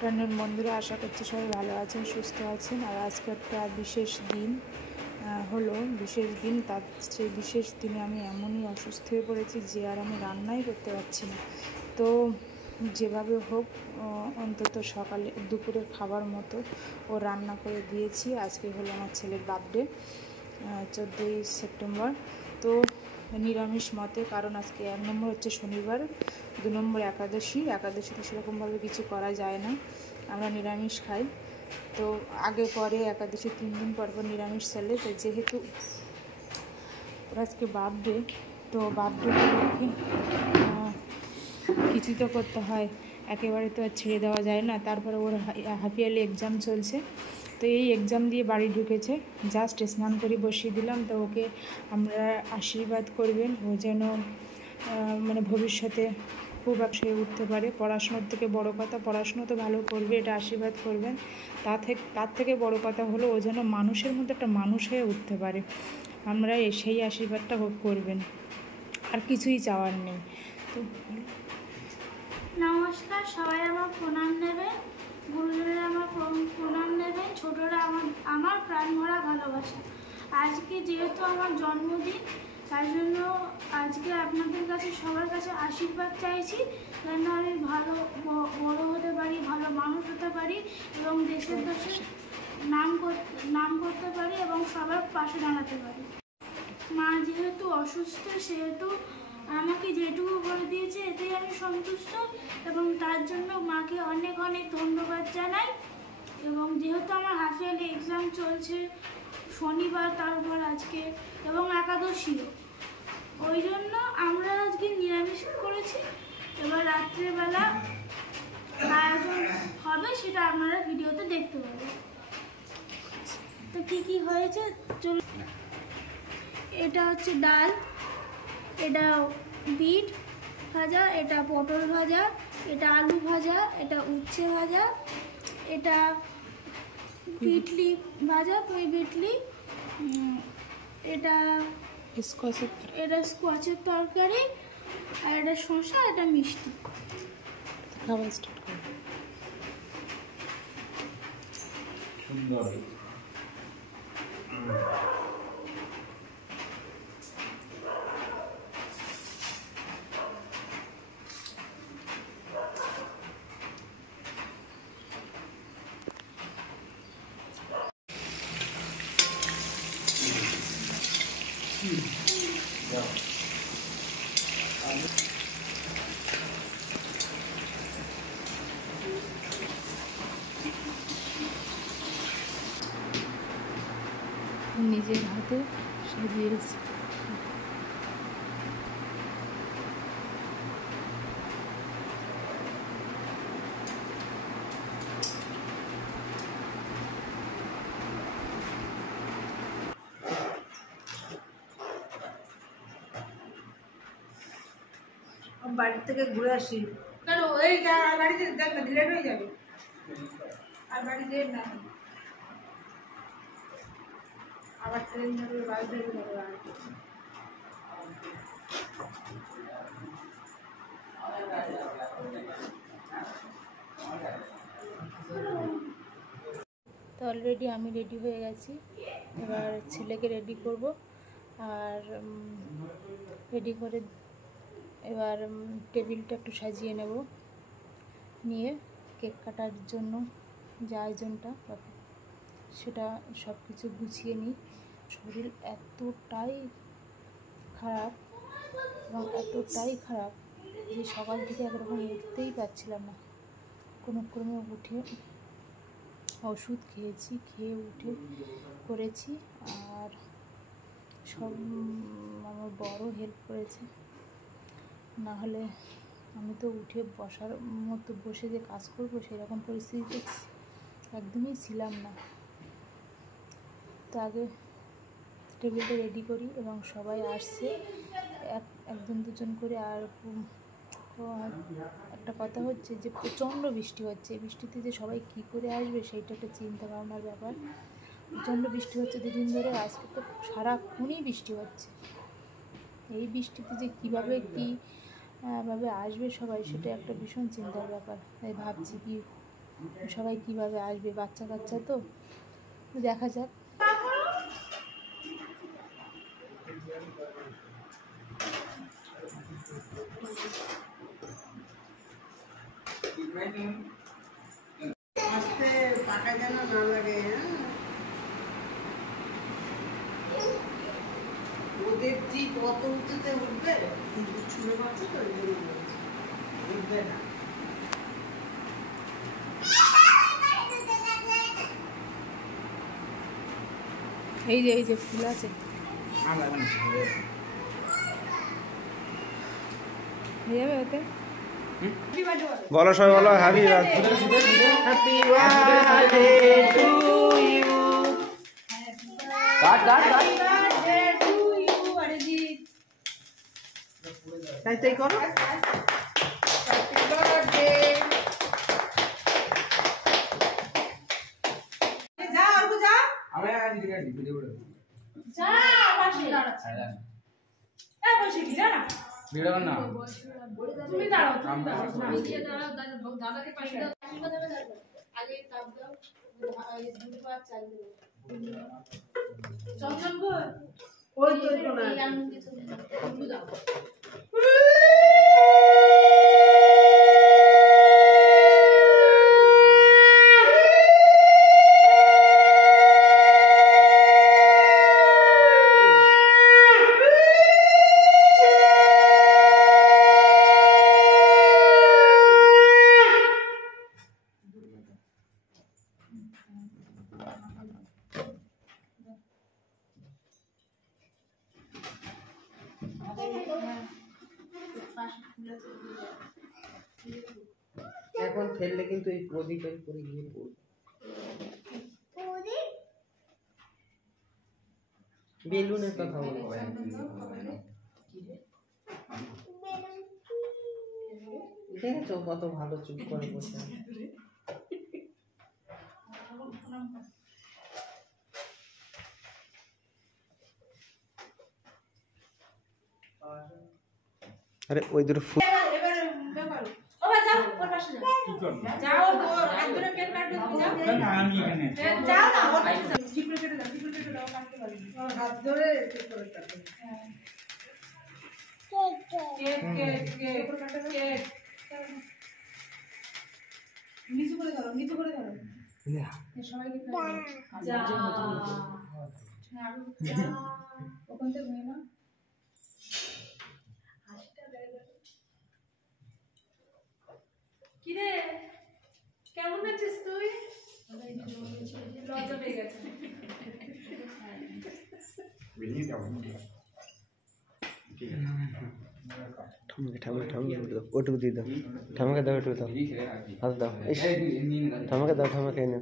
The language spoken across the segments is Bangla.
প্রাণের বন্ধুরা, আশা করছি সবাই ভালো আছেন, সুস্থ আছেন। আর আজকে একটা বিশেষ দিন তার সেই বিশেষ দিনে আমি এমনই অসুস্থ হয়ে পড়েছি যে আর আমি রান্নাই করতে পারছি না। তো যেভাবে হোক অন্তত সকালে দুপুরের খাবার মতো ও রান্না করে দিয়েছি। আজকে হলো আমার ছেলের বার্থডে, 14ই সেপ্টেম্বর। তো নিরামিষ মতে, কারণ আজকে 1 নম্বর হচ্ছে শনিবার, 2 নম্বর একাদশীতে সেরকমভাবে কিছু করা যায় না, আমরা নিরামিষ খাই। তো আগে পরে একাদশী 3 দিন পর পর নিরামিষ চলে। তো যেহেতু ওর আজকে বার্থডে, তো বার্থডে কিছু তো করতে হয়, একেবারে তো আর ছেড়ে দেওয়া যায় না। তারপরে ওর হাফ ইয়ারলি এক্সাম চলছে, তো এই এক্সাম দিয়ে বাড়ি ঢুকেছে, জাস্ট স্নান করে বসিয়ে দিলাম। তো ওকে আমরা আশীর্বাদ করবেন, ও যেন মানে ভবিষ্যতে খুব ব্যবসায় উঠতে পারে। পড়াশোনার থেকে বড় কথা, পড়াশুনো তো ভালো করবে, এটা আশীর্বাদ করবেন। তার থেকে বড় কথা হলো ও যেন মানুষের মধ্যে একটা মানুষ হয়ে উঠতে পারে, আমরা সেই আশীর্বাদটা করবেন, আর কিছুই চাওয়ার নেই। তো নমস্কার, সবাই আমার প্রণাম নেবেন, গুরুজনেরা আমার প্রণাম নেবেন, ছোটরা আমার প্রাণ ভরা ভালোবাসা। আজকে যেহেতু আমার জন্মদিন, তাই জন্য আজকে আপনাদের কাছে সবার কাছে আশীর্বাদ চাইছি, যেন আমি ভালো বড় হতে পারি, ভালো মানুষ হতে পারি এবং দেশের নাম করতে পারি এবং সবার পাশে দাঁড়াতে পারি। মা যেহেতু অসুস্থ, সেহেতু আমাকে যেটুকু করে দিয়েছে এতেই আমি সন্তুষ্ট এবং তার জন্য মাকে অনেক অনেক ধন্যবাদ জানাই। এবং যেহেতু আমার হাফ ইয়ারলি এক্সাম চলছে শনিবার, তারপর আজকে এবং একাদশীও, ওই জন্য আমরা আজকে নিরামিষ করেছি। এবার রাত্রেবেলা আয়োজন হবে, সেটা আপনারা ভিডিওতে দেখতে পাবেন। তো কী হয়েছে চলুন। এটা হচ্ছে ডাল, এটা বিট ভাজা, এটা পটল ভাজা, এটা আলু ভাজা, এটা উচ্ছে ভাজা, এটা বিটলি ভাজা, পুঁই বিটলি, এটা স্কোয়াচের তরকারি, আর এটা শসা, এটা মিষ্টি। খাবার স্টার্ট করো। সুন্দর। নিজের হাতে সাজিয়েছি। বাড়ি থেকে ঘুরে আসি, কেন এই বাড়িতে দেখবে লেট হয়ে যাবে, আর বাড়ি লেট না আবার ট্রেন ধরবে, বাস ধরবে। তো অলরেডি আমি রেডি হয়ে গেছি, এবার ছেলেকে রেডি করব। আর রেডি করে এবার টেবিলটা একটু সাজিয়ে নেব, নিয়ে কেক কাটার জন্য যে আয়োজনটা সেটা সব কিছু গুছিয়ে নিই। শরীর এতটাই খারাপ এবং এতটাই খারাপ যে সকাল থেকে একরকম উঠতেই পারছিলাম না। কোনো ক্রমে উঠে ওষুধ খেয়েছি, খেয়ে উঠে করেছি। আর সব আমার বড় হেল্প করেছে, না হলে আমি তো উঠে বসার মতো বসে যে কাজ করবো সেরকম পরিস্থিতিতে একদমই ছিলাম না। তো আগে টেবিলটা রেডি করি এবং সবাই আসছে একজন দুজন করে। আর একটা কথা হচ্ছে যে প্রচণ্ড বৃষ্টি হচ্ছে, এই বৃষ্টিতে যে সবাই কী করে আসবে সেইটা একটা চিন্তা ভাবনার ব্যাপার। প্রচণ্ড বৃষ্টি হচ্ছে 2 দিন ধরে, আজকে তো সারাক্ষণই বৃষ্টি হচ্ছে। এই বৃষ্টিতে যে কীভাবে আসবে সবাই, সেটা একটা ভীষণ চিন্তার ব্যাপার। তাই ভাবছি কি সবাই কিভাবে আসবে, বাচ্চা কাচ্চা তো দেখা যাক। আস্তে টাকা যেন না লাগে। ওদের জিপ অত উঁচুতে উঠবে, ছুঁড়ে মারছে তো উঠবে না। এই যে ফুল আছে, হয়ে যাবে ওতে। বলো সবাই বলো happy happy birthday to you. তাই তাই করো। Happy birthday. যা আর যা। আমি আজ দিকে ভিডিও করে যা পাশে দাঁড়াচ্ছে এ বসে কি জানা ভিডিও না তুমি দাঁড়াও নিচে দাঁড়াও দাদাকে পাশে দাও আগে তাপ দাও, আগে দুটো পা চাল দাও। চঞ্চল গো ওই তো না। এই আঙ্গুলকে চলে দাও। এখন ফেললে কিন্তু এই প্রদীপের করে গিয়ে পড়বে। বেলুনের কথা বলো। দেখেছো কত ভালো চুপ করে বসে। আরে ওই দুটো ফুল যাও ওর হাত ধরে কেক কাটবে তুমি যাও আমি এখানে যাও না ওর জিপে কেটে দাও জিপে কেটে দাও কাটতে পারবে হাত ধরে ঠিক করে কাটবে। কেক কেক কেক কেক নিচু করে ধরো সবাইকে যা ওখান থেকে নিয়ে না কিরে কেমন আছিস তুই? লজ্জা পেয়ে গেছে। ওটুকু দিয়ে দাও, ঠামাকে দাও, ওটুকু দাও, হাত দাও, ঠামাকে দাও, ঠামাকে এনে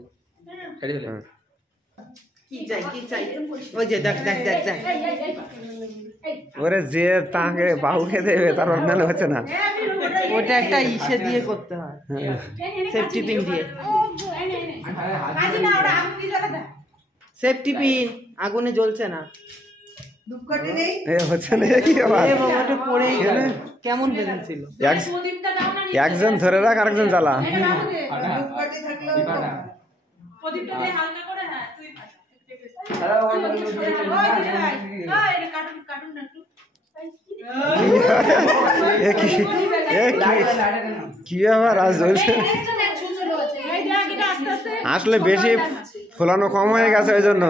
কি চাই কি চাই? ওই যে দেখ দেখ দেখ দেখ। ওরে যে তাকে বাহুকে দেবে তার অন্যান্য হচ্ছে না। ওটা একটা ইসে দিয়ে করতে হয়, সেফটি পিন দিয়ে। সেফটি পিন আগুনে জ্বলছে না। ধূপকাঠি নেই হচ্ছে না কি আবার? ওটা পড়েই গেল। কেমন বেজেছিল? একজন ধরে রাখ, আরেকজন জ্বালা। ধূপকাঠি থাকলেও প্রদীপটা দিয়ে হালকা করে হ্যাঁ তুই কাটুন না একটু কি ব্যাপার আজ জ্বলছে? আসলে বেশি ফোলানো কম হয়ে গেছে, ওই জন্য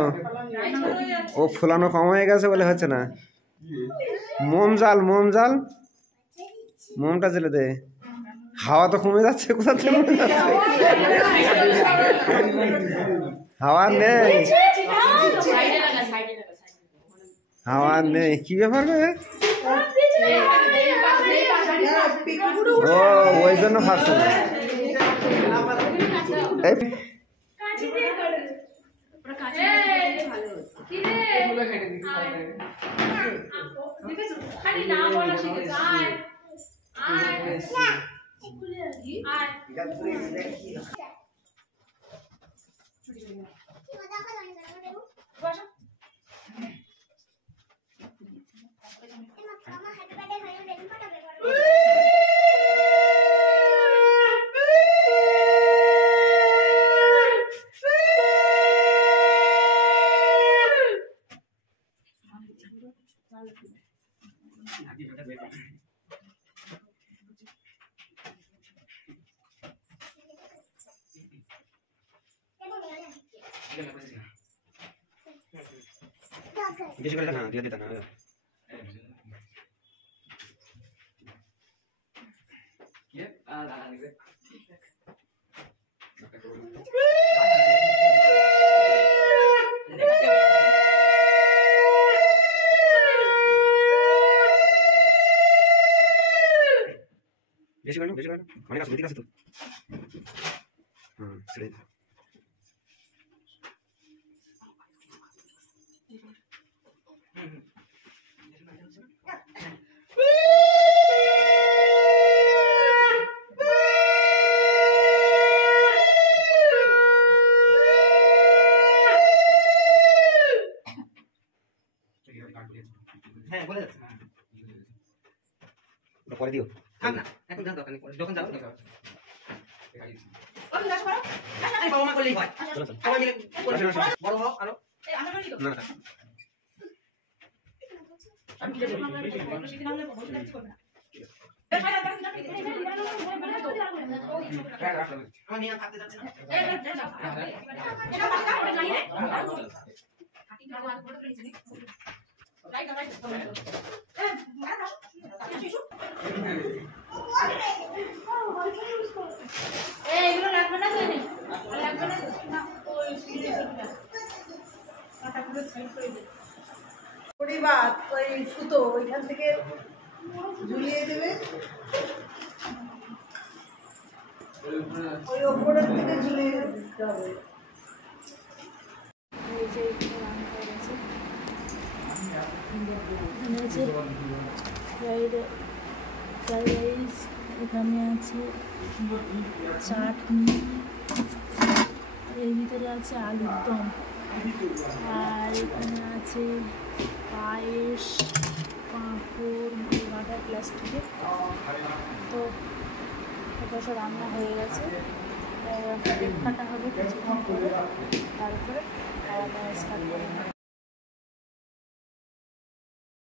ও ফোলানো কম হয়ে গেছে বলে হচ্ছে না। মোম জাল, মোম জাল, মোমটা জ্বেলে দে। হাওয়া তো কমে যাচ্ছে, কোথা থেকে কমে যাচ্ছে? হাওয়া নেই, হাওয়া নেই, কি ব্যাপার? ও ওই জন্য ফাটছে না। বেশি করে না দিয়ে দিতে না বেশি করে না অনেক আছে ঠিক আছে তো ছেড়ে দিতে হ্যাঁ বলে যাচ্ছে পরে দিও না এখন যাও দোকানে যখন যাও বাবা মা করলেই হয় সবাই মিলে বড় হও আরো না আমি কি করব আমি না থাকতে যাচ্ছি এইগুলো লাগবে না জানি লাগবে না পরিবার ওই সুতো ওইখান থেকে ঝুলিয়ে দেবে ওই ওপরের থেকে ঝুলিয়ে দিতে হবে এই যে রান্না হয়ে গেছে এখানে আছে ফ্রাইড রাইস এখানে আছে চাটনি এর ভিতরে আছে আলুর দম আর এখানে আছে পায়েস পাঁপড় বাটা প্লাস্টিকে তো এটা সব রান্না হয়ে গেছে কেক কাটা হবে কিছুক্ষণ করে তারপরে খাওয়া দাওয়া স্টার্ট করে